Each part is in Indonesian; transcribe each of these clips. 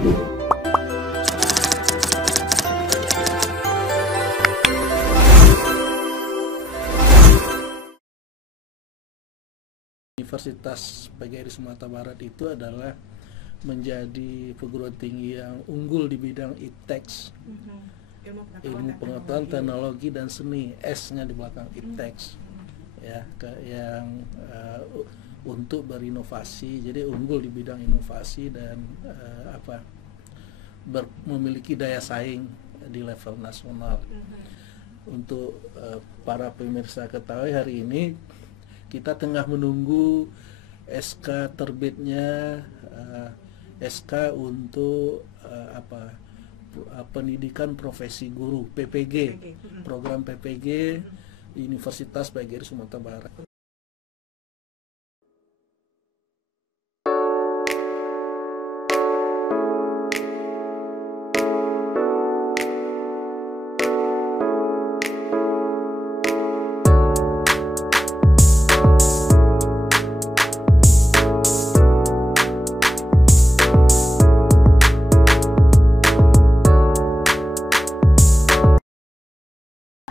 Universitas PGRI Sumatera Barat itu adalah menjadi perguruan tinggi yang unggul di bidang ITEX, ilmu pengetahuan, teknologi dan seni, S-nya di belakang ITEX, ya, yang untuk berinovasi, jadi unggul di bidang inovasi dan memiliki daya saing di level nasional. Untuk para pemirsa ketahui, hari ini kita tengah menunggu SK terbitnya, SK untuk pendidikan profesi guru, PPG, program PPG Universitas PGRI Sumatera Barat.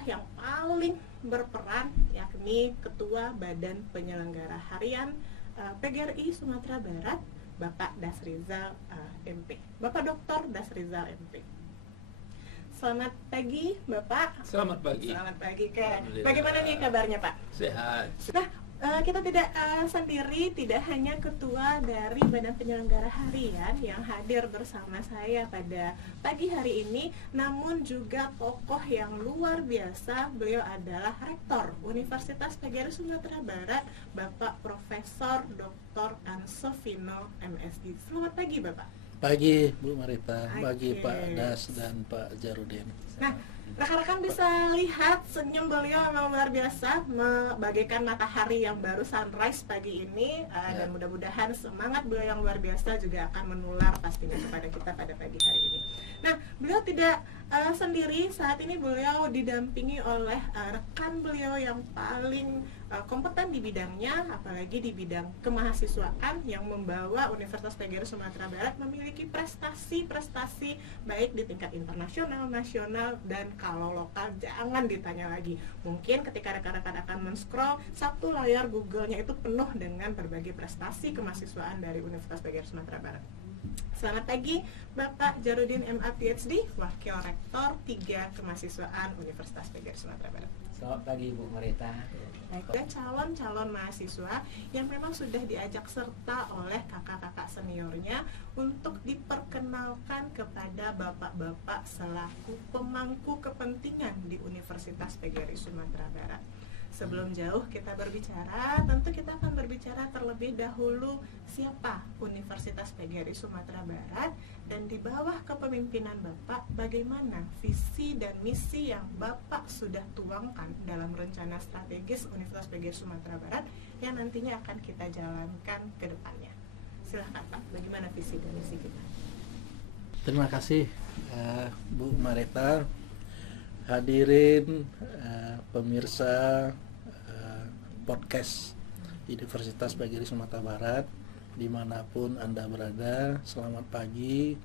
Yang paling berperan yakni Ketua Badan Penyelenggara Harian PGRI Sumatera Barat, Bapak Dasrizal MP, Bapak Dr. Dasrizal MP. Selamat pagi, Bapak. Selamat pagi. Selamat pagi, Kak. Bagaimana nih kabarnya, Pak? Sehat. Nah, kita tidak sendiri, tidak hanya ketua dari Badan Penyelenggara Harian yang hadir bersama saya pada pagi hari ini, namun juga tokoh yang luar biasa. Beliau adalah Rektor Universitas PGRI Sumatera Barat, Bapak Profesor Dr. Ansofino, MSI. Selamat pagi, Bapak. Pagi Bu Marita, pagi Pak Das dan Pak Jarudin. Nah, rekan-rekan bisa lihat senyum beliau memang luar biasa, bagaikan matahari yang baru sunrise pagi ini, dan mudah-mudahan semangat beliau yang luar biasa juga akan menular pastinya kepada kita pada pagi hari ini. Nah, beliau tidak sendiri, saat ini beliau didampingi oleh rekan beliau yang paling kompeten di bidangnya, apalagi di bidang kemahasiswaan, yang membawa Universitas PGRI Sumatera Barat memiliki prestasi-prestasi baik di tingkat internasional, nasional, dan kalau lokal jangan ditanya lagi. Mungkin ketika rekan-rekan akan men-scroll satu layar Google-nya itu penuh dengan berbagai prestasi kemahasiswaan dari Universitas PGRI Sumatera Barat. Selamat pagi Bapak Jarudin MA PhD, Wakil Rektor 3 Kemahasiswaan Universitas PGRI Sumatera Barat. Selamat pagi Bu Marita. Baik, dan calon-calon mahasiswa yang memang sudah diajak serta oleh kakak-kakak seniornya untuk diperkenalkan kepada bapak-bapak selaku pemangku kepentingan di Universitas PGRI Sumatera Barat. Sebelum jauh kita berbicara, tentu kita akan berbicara terlebih dahulu siapa Universitas PGRI Sumatera Barat, dan di bawah kepemimpinan Bapak, bagaimana visi dan misi yang Bapak sudah tuangkan dalam rencana strategis Universitas PGRI Sumatera Barat yang nantinya akan kita jalankan ke depannya. Silahkan Pak, bagaimana visi dan misi kita? Terima kasih Bu Marita, hadirin pemirsa podcast Universitas PGRI Sumatera Barat dimanapun Anda berada. Selamat pagi,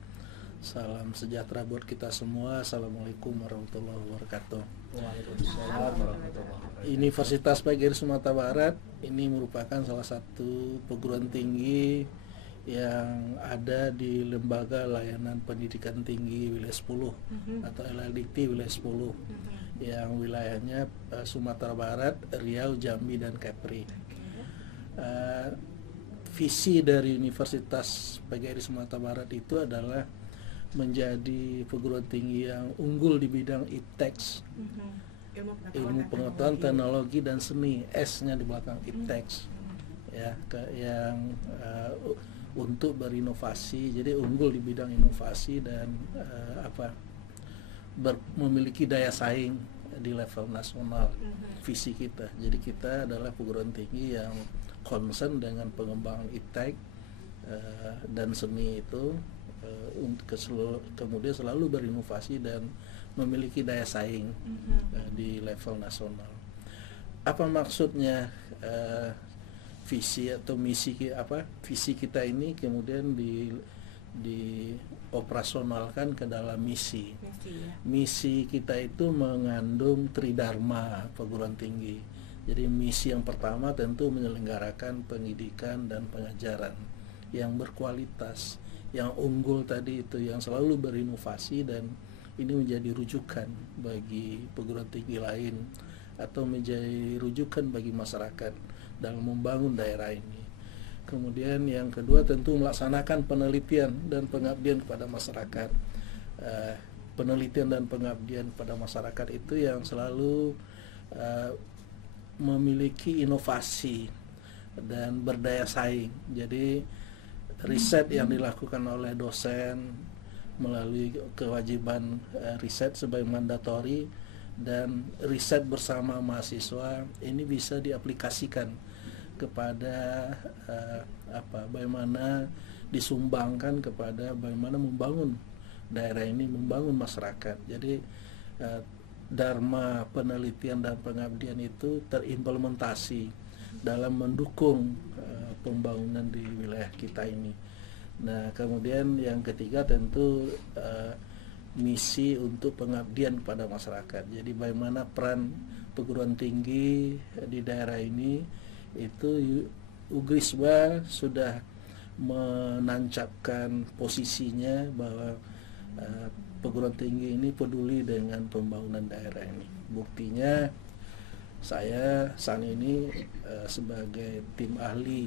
salam sejahtera buat kita semua. Assalamualaikum warahmatullahi wabarakatuh. Waalaikumsalam warahmatullahi wabarakatuh. Universitas PGRI Sumatera Barat ini merupakan salah satu perguruan tinggi yang ada di Lembaga Layanan Pendidikan Tinggi Wilayah 10 atau LLDT Wilayah 10 yang wilayahnya Sumatera Barat, Riau, Jambi, dan Kepri. Visi dari Universitas PGRI Sumatera Barat itu adalah menjadi perguruan tinggi yang unggul di bidang ITEX, ilmu pengetahuan, teknologi, dan seni, S-nya di belakang ITEX, ya, yang untuk berinovasi, jadi unggul di bidang inovasi dan memiliki daya saing di level nasional. Visi kita, jadi kita adalah perguruan tinggi yang concern dengan pengembangan ITEK dan seni itu, kemudian selalu berinovasi dan memiliki daya saing di level nasional. Apa maksudnya visi atau misi visi kita ini kemudian dioperasionalkan ke dalam misi. Ya. Misi kita itu mengandung tridharma perguruan tinggi. Jadi misi yang pertama tentu menyelenggarakan pendidikan dan pengajaran yang berkualitas, yang unggul tadi itu, yang selalu berinovasi, dan ini menjadi rujukan bagi perguruan tinggi lain atau menjadi rujukan bagi masyarakat dalam membangun daerah ini. Kemudian yang kedua tentu melaksanakan penelitian dan pengabdian kepada masyarakat. Penelitian dan pengabdian pada masyarakat itu yang selalu memiliki inovasi dan berdaya saing. Jadi riset yang dilakukan oleh dosen melalui kewajiban riset sebagai mandatori dan riset bersama mahasiswa ini bisa diaplikasikan kepada bagaimana disumbangkan kepada bagaimana membangun daerah ini, membangun masyarakat. Jadi dharma penelitian dan pengabdian itu terimplementasi dalam mendukung pembangunan di wilayah kita ini. Nah, kemudian yang ketiga tentu misi untuk pengabdian kepada masyarakat. Jadi bagaimana peran perguruan tinggi di daerah ini itu UGRISBA sudah menancapkan posisinya bahwa perguruan tinggi ini peduli dengan pembangunan daerah ini. Buktinya saya saat ini sebagai tim ahli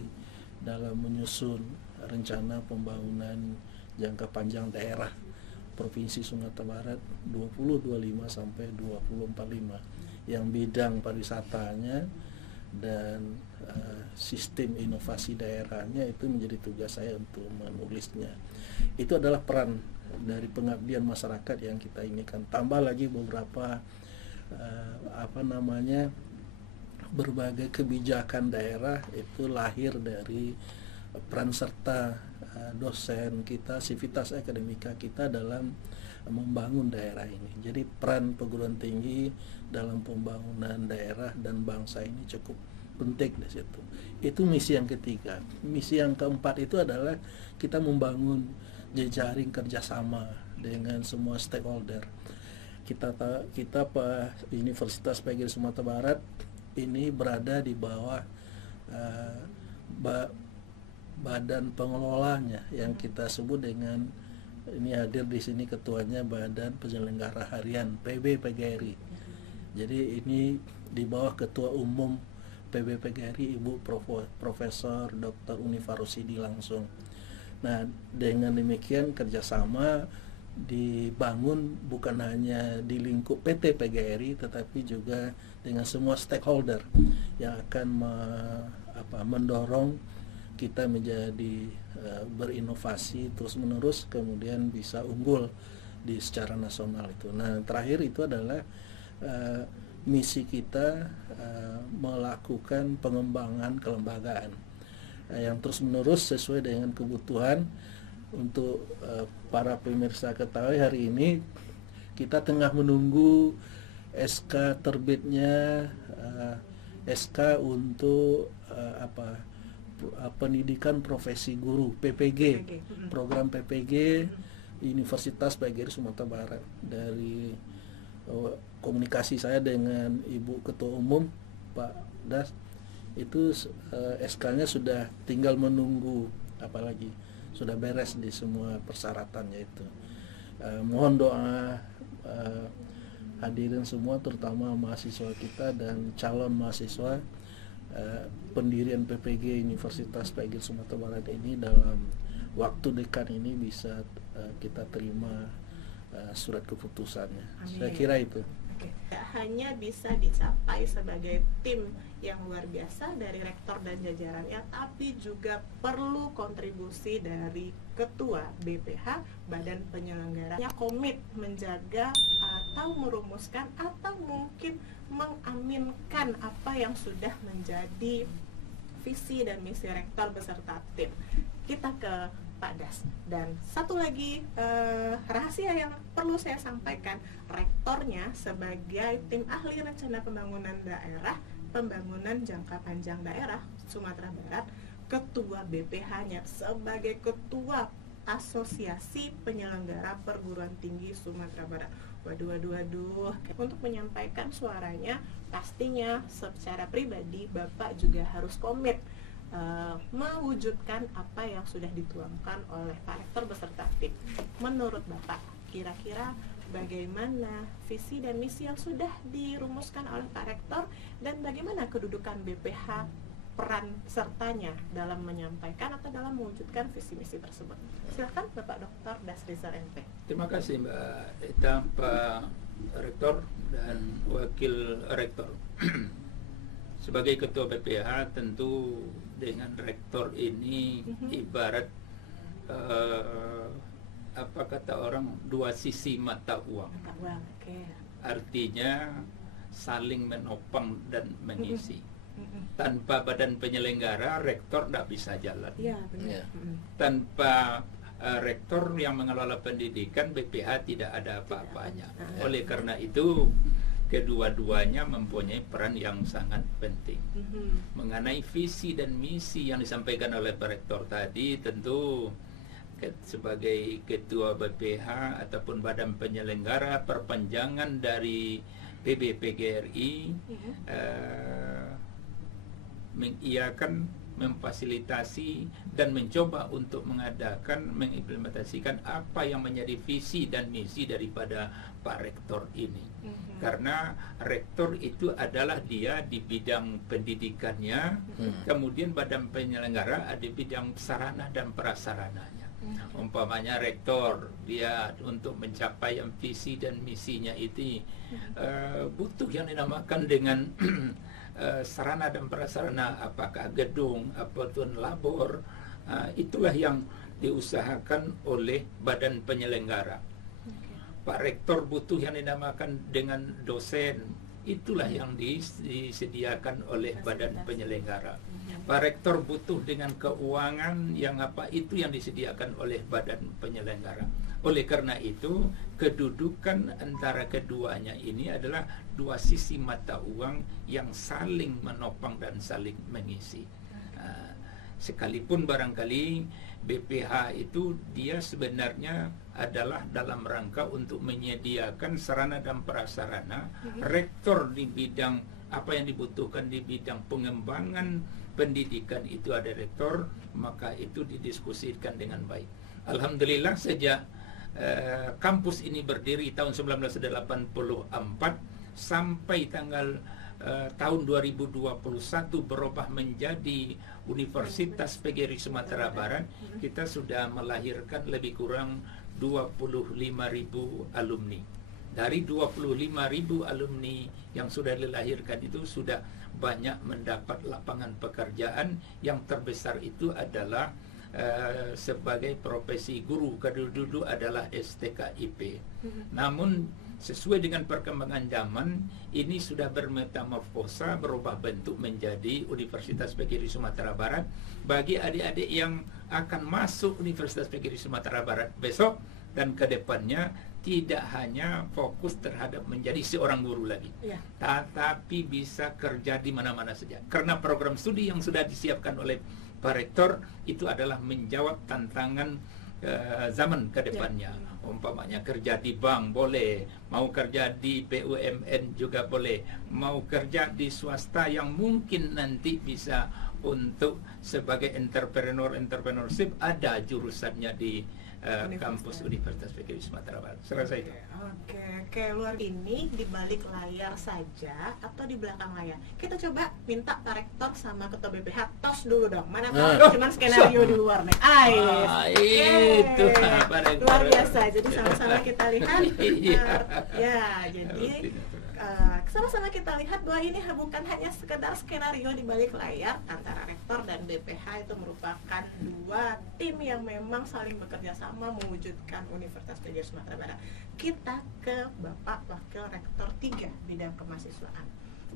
dalam menyusun rencana pembangunan jangka panjang daerah Provinsi Sumatera Barat 2025 sampai 2045 yang bidang pariwisatanya dan sistem inovasi daerahnya itu menjadi tugas saya untuk menulisnya. Itu adalah peran dari pengabdian masyarakat yang kita inikan. Tambah lagi beberapa berbagai kebijakan daerah itu lahir dari peran serta dosen kita, sivitas akademika kita dalam membangun daerah ini. Jadi peran perguruan tinggi dalam pembangunan daerah dan bangsa ini cukup penting di situ. Itu misi yang ketiga. Misi yang keempat itu adalah kita membangun jejaring kerjasama dengan semua stakeholder. Kita Universitas PGRI Sumatera Barat ini berada di bawah badan pengelolanya yang kita sebut dengan, ini hadir di sini ketuanya, Badan Penyelenggara Harian PB PGRI. Jadi ini di bawah Ketua Umum PB PGRI Ibu Profesor Dr. Unifa Rosidi langsung. Nah, dengan demikian kerjasama dibangun bukan hanya di lingkup PT PGRI tetapi juga dengan semua stakeholder yang akan mendorong kita menjadi berinovasi terus-menerus, kemudian bisa unggul di secara nasional itu. Nah, terakhir itu adalah misi kita melakukan pengembangan kelembagaan yang terus-menerus sesuai dengan kebutuhan. Untuk para pemirsa ketahui, hari ini kita tengah menunggu SK terbitnya SK untuk pendidikan profesi guru PPG, program PPG Universitas PGRI Sumatera Barat. Dari komunikasi saya dengan Ibu Ketua Umum Pak Das, itu SK-nya sudah tinggal menunggu, apalagi sudah beres di semua persyaratannya itu. Mohon doa hadirin semua, terutama mahasiswa kita dan calon mahasiswa pendirian PPG Universitas PGRI Sumatera Barat ini dalam waktu dekat ini bisa kita terima surat keputusannya. Amin. Saya kira itu. Tidak hanya bisa dicapai sebagai tim yang luar biasa dari rektor dan jajarannya, tapi juga perlu kontribusi dari ketua BPH, badan penyelenggaranya, komit menjaga atau merumuskan atau mungkin mengaminkan apa yang sudah menjadi visi dan misi rektor beserta tim. Kita ke Pak Das. Dan satu lagi rahasia yang perlu saya sampaikan, rektornya sebagai tim ahli rencana pembangunan daerah, pembangunan jangka panjang daerah Sumatera Barat, ketua BPH-nya sebagai ketua Asosiasi Penyelenggara Perguruan Tinggi Sumatera Barat. Waduh. Untuk menyampaikan suaranya, pastinya secara pribadi Bapak juga harus komit mewujudkan apa yang sudah dituangkan oleh Pak Rektor beserta tim. Menurut Bapak, kira-kira bagaimana visi dan misi yang sudah dirumuskan oleh Pak Rektor dan bagaimana kedudukan BPH, peran sertanya dalam menyampaikan atau dalam mewujudkan visi misi tersebut? Silakan Bapak Dr. Dasrizal MP. Terima kasih Mbak Eta, Pak Rektor dan Wakil Rektor. Sebagai Ketua BPH, tentu dengan Rektor ini ibarat apa kata orang, dua sisi mata uang. Artinya saling menopang dan mengisi. Tanpa badan penyelenggara, rektor tidak bisa jalan. Ya, benar. Tanpa rektor yang mengelola pendidikan, BPH tidak ada apa-apanya. Oleh karena itu, kedua-duanya mempunyai peran yang sangat penting. Mengenai visi dan misi yang disampaikan oleh Pak Rektor tadi, tentu sebagai Ketua BPH ataupun badan penyelenggara perpanjangan dari PBPGRI, mengiyakan, memfasilitasi dan mencoba untuk mengadakan, mengimplementasikan apa yang menjadi visi dan misi daripada Pak Rektor ini. Karena Rektor itu adalah dia di bidang pendidikannya, kemudian badan penyelenggara ada di bidang sarana dan prasarananya. Umpamanya Rektor, dia untuk mencapai yang visi dan misinya itu butuh yang dinamakan dengan sarana dan prasarana, apakah gedung, apapun labor, itulah yang diusahakan oleh badan penyelenggara. Pak Rektor butuh yang dinamakan dengan dosen, itulah yang disediakan oleh badan penyelenggara. Pak Rektor butuh dengan keuangan yang apa, itu yang disediakan oleh badan penyelenggara. Oleh karena itu, kedudukan antara keduanya ini adalah dua sisi mata uang yang saling menopang dan saling mengisi. Sekalipun barangkali BPH itu dia sebenarnya adalah dalam rangka untuk menyediakan sarana dan prasarana, rektor di bidang apa yang dibutuhkan di bidang pengembangan pendidikan itu ada rektor, maka itu didiskusikan dengan baik. Alhamdulillah sejak kampus ini berdiri tahun 1984 sampai tanggal tahun 2021 berubah menjadi Universitas PGRI Sumatera Barat, kita sudah melahirkan lebih kurang 25.000 alumni. Dari 25.000 alumni yang sudah dilahirkan itu sudah banyak mendapat lapangan pekerjaan. Yang terbesar itu adalah sebagai profesi guru, kedua adalah STKIP. Namun sesuai dengan perkembangan zaman, ini sudah bermetamorfosa, berubah bentuk menjadi Universitas PGRI Sumatera Barat. Bagi adik-adik yang akan masuk Universitas PGRI Sumatera Barat besok dan ke depannya, tidak hanya fokus terhadap menjadi seorang guru lagi, tetapi bisa kerja di mana-mana saja. Karena program studi yang sudah disiapkan oleh Pak Rektor itu adalah menjawab tantangan zaman ke depannya. Umpamanya kerja di bank boleh, mau kerja di BUMN juga boleh, mau kerja di swasta yang mungkin nanti bisa untuk sebagai entrepreneurship, ada jurusannya di kampus Universitas PGRI Sumatera Barat. Saya rasa itu. Oke, luar ini di balik layar saja atau di belakang layar? Kita coba minta Pak Rektor sama Ketua BPH tos dulu dong. Mana tahu cuma skenario di luar nih. Itu Pak Rektor. Luar biasa. Jadi sama-sama kita lihat. Sama-sama kita lihat bahwa ini bukan hanya sekedar skenario di balik layar antara Rektor dan BPH. Itu merupakan dua tim yang memang saling bekerja sama mewujudkan Universitas PGRI Sumatera Barat. Kita ke Bapak Wakil Rektor 3 bidang kemahasiswaan.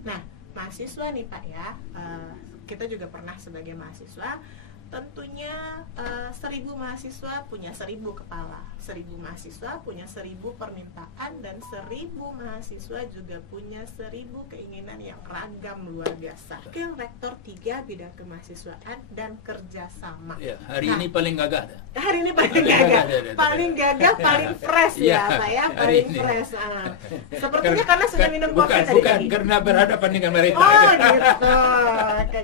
Nah, mahasiswa nih Pak ya, kita juga pernah sebagai mahasiswa tentunya 1000 mahasiswa punya 1000 kepala, 1000 mahasiswa punya 1000 permintaan, dan 1000 mahasiswa juga punya 1000 keinginan yang ragam luar biasa. Wakil Rektor 3 bidang kemahasiswaan dan kerjasama. Ya, hari ini paling gagah dah. Hari ini paling gagah, paling gagah, paling fresh ya Pak ya, paling ini. fresh. Sepertinya karena sudah minum kopi tadi bukan pagi. karena berhadapan dengan mereka. Oh gitu.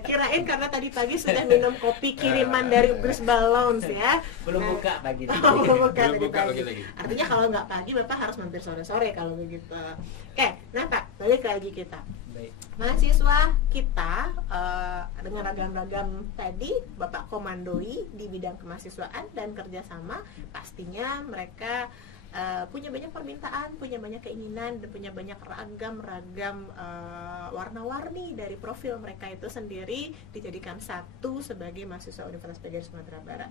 Kirain karena tadi pagi sudah minum kopi kiriman dari Bris Balons ya. Belum buka pagi tadi. Belum buka Belum buka tadi pagi. lagi. Artinya kalau nggak pagi Bapak harus mampir sore-sore kalau begitu. Oke, nah Pak, balik lagi kita. Baik. Mahasiswa kita dengan ragam-ragam tadi Bapak komandoi di bidang kemahasiswaan dan kerjasama, pastinya mereka punya banyak permintaan, punya banyak keinginan, dan punya banyak ragam-ragam warna-warni dari profil mereka itu sendiri dijadikan satu sebagai mahasiswa Universitas PGRI Sumatera Barat.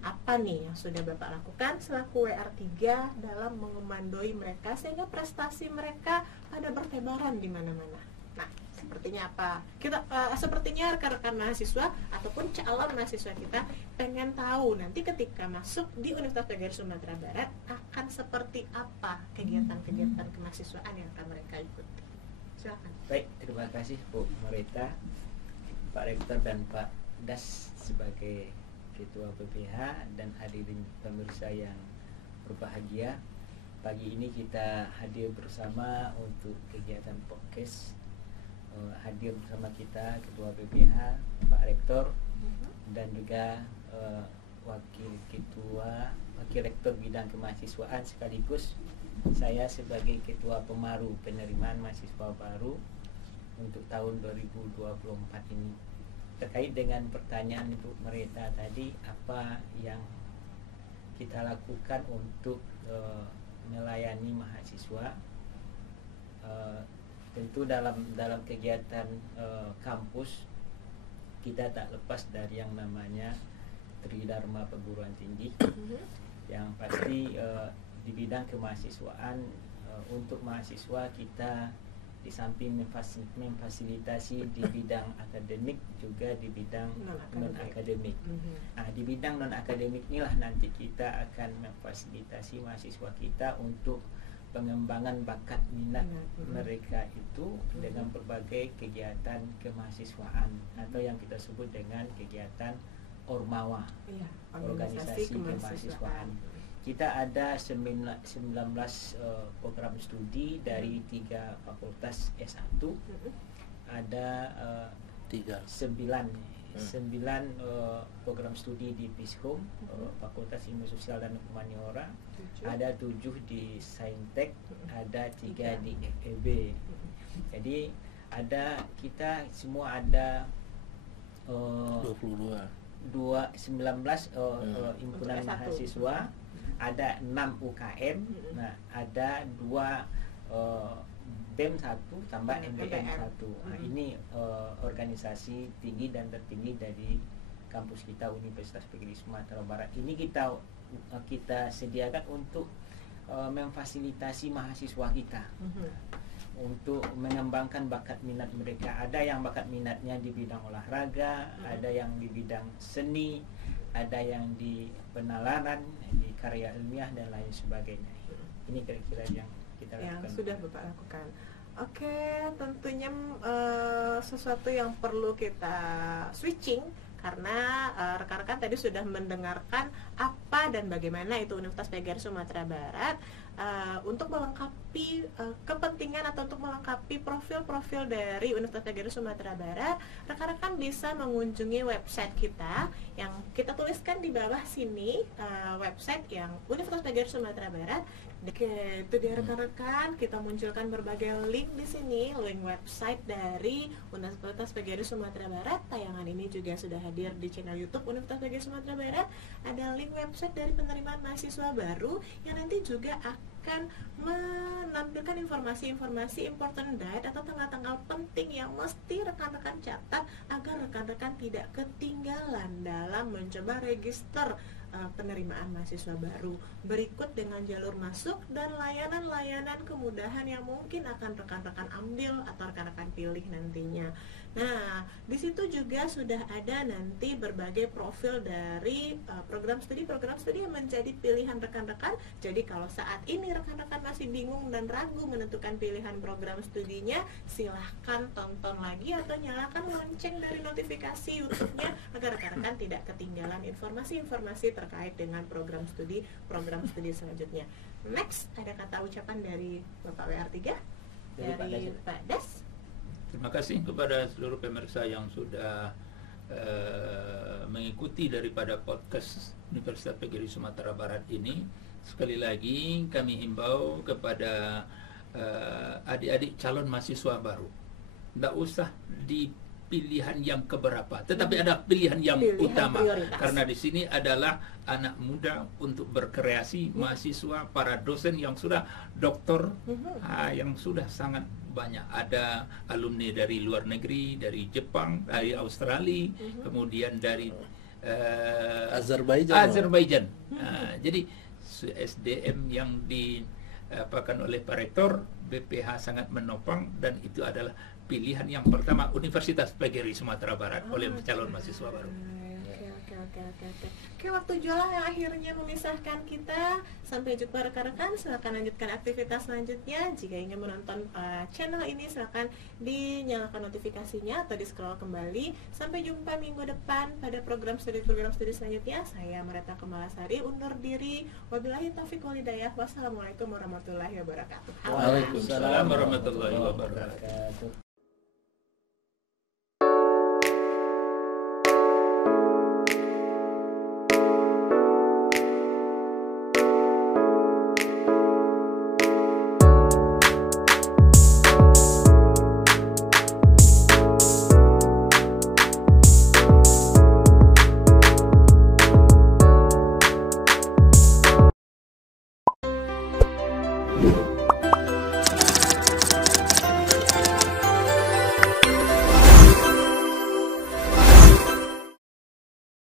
Apa nih yang sudah Bapak lakukan selaku WR3 dalam mengomandoi mereka sehingga prestasi mereka pada bertebaran di mana-mana? Nah, sepertinya apa? Kita sepertinya rekan-rekan mahasiswa ataupun calon mahasiswa kita pengen tahu nanti ketika masuk di Universitas PGRI Sumatera Barat akan seperti apa kegiatan-kegiatan kemahasiswaan yang akan mereka ikuti. Silakan. Baik, terima kasih Bu Marita, Pak Rektor dan Pak Das sebagai Ketua PPH dan hadirin pemirsa yang berbahagia. Pagi ini kita hadir bersama untuk kegiatan podcast. Hadir bersama kita Ketua PPH, Pak Rektor, dan juga Wakil Rektor Bidang Kemahasiswaan sekaligus saya sebagai Ketua Pemaru Penerimaan Mahasiswa Baru untuk tahun 2024 ini. Terkait dengan pertanyaan Ibu Marita tadi, apa yang kita lakukan untuk melayani mahasiswa? Tentu dalam kegiatan kampus kita tak lepas dari yang namanya Tridharma Perguruan Tinggi. Yang pasti di bidang kemahasiswaan, untuk mahasiswa kita di samping memfasilitasi di bidang akademik juga di bidang non-akademik. Nah, di bidang non-akademik inilah nanti kita akan memfasilitasi mahasiswa kita untuk pengembangan bakat minat mereka itu dengan berbagai kegiatan kemahasiswaan atau yang kita sebut dengan kegiatan ormawa, organisasi kemahasiswaan. Kita ada 19 program studi dari 3 fakultas S1. Ada 9 program studi di PISHUM, Fakultas Ilmu Sosial dan Humaniora. Ada 7 di Saintek, ada 3 di FEB. Jadi kita semua ada 22 himpunan mahasiswa, ada 6 UKM, nah ada 2 BEM 1 tambah MBM 1. Nah, ini organisasi tinggi dan tertinggi dari kampus kita Universitas PGRI Sumatera Barat. Ini kita sediakan untuk memfasilitasi mahasiswa kita untuk mengembangkan bakat minat mereka. Ada yang bakat minatnya di bidang olahraga, ada yang di bidang seni, ada yang di penalaran, di karya ilmiah dan lain sebagainya. Ini kira-kira yang kita lakukan. Yang sudah Bapak lakukan. Oke, tentunya sesuatu yang perlu kita switching karena rekan-rekan tadi sudah mendengarkan apa dan bagaimana itu Universitas PGRI Sumatera Barat. Untuk melengkapi kepentingan atau untuk melengkapi profil-profil dari Universitas PGRI Sumatera Barat, rekan-rekan bisa mengunjungi website kita yang kita tuliskan di bawah sini, website yang Universitas PGRI Sumatera Barat. Oke, itu dia rekan-rekan, kita munculkan berbagai link di sini, link website dari Universitas PGRI Sumatera Barat. Tayangan ini juga sudah hadir di channel YouTube Universitas PGRI Sumatera Barat. Ada link website dari penerimaan mahasiswa baru yang nanti juga akan menampilkan informasi-informasi important date atau tanggal-tanggal penting yang mesti rekan-rekan catat agar rekan-rekan tidak ketinggalan dalam mencoba register penerimaan mahasiswa baru berikut dengan jalur masuk dan layanan-layanan kemudahan yang mungkin akan rekan-rekan ambil atau rekan-rekan pilih nantinya. Nah, di situ juga sudah ada nanti berbagai profil dari program studi yang menjadi pilihan rekan-rekan. Jadi kalau saat ini rekan-rekan masih bingung dan ragu menentukan pilihan program studinya, silahkan tonton lagi atau nyalakan lonceng dari notifikasi YouTube-nya agar rekan-rekan tidak ketinggalan informasi-informasi terkait dengan program studi selanjutnya. Next, ada kata ucapan dari Bapak WR3 dari Pak Das. Terima kasih kepada seluruh pemirsa yang sudah mengikuti daripada podcast Universitas PGRI Sumatera Barat ini. Sekali lagi kami himbau kepada adik-adik calon mahasiswa baru, tidak usah di pilihan yang keberapa, tetapi ada pilihan yang utama, prioritas. karena di sini adalah anak muda untuk berkreasi, mahasiswa, para dosen yang sudah doktor, yang sudah sangat banyak. Ada alumni dari luar negeri, dari Jepang, dari Australia, kemudian dari Azerbaijan. Jadi SDM yang diapakan oleh Pak Rektor, BPH sangat menopang, dan itu adalah pilihan yang pertama Universitas PGRI Sumatera Barat oleh calon mahasiswa baru. Oke, waktu jualan yang akhirnya memisahkan kita. Sampai jumpa rekan-rekan, silakan lanjutkan aktivitas selanjutnya. Jika ingin menonton channel ini, silakan dinyalakan notifikasinya atau di scroll kembali. Sampai jumpa minggu depan pada program studi selanjutnya. Saya Mareta Kemalasari undur diri. Wabillahi taufiq wal hidayah. Wassalamualaikum warahmatullahi wabarakatuh. Waalaikumsalam warahmatullahi wabarakatuh.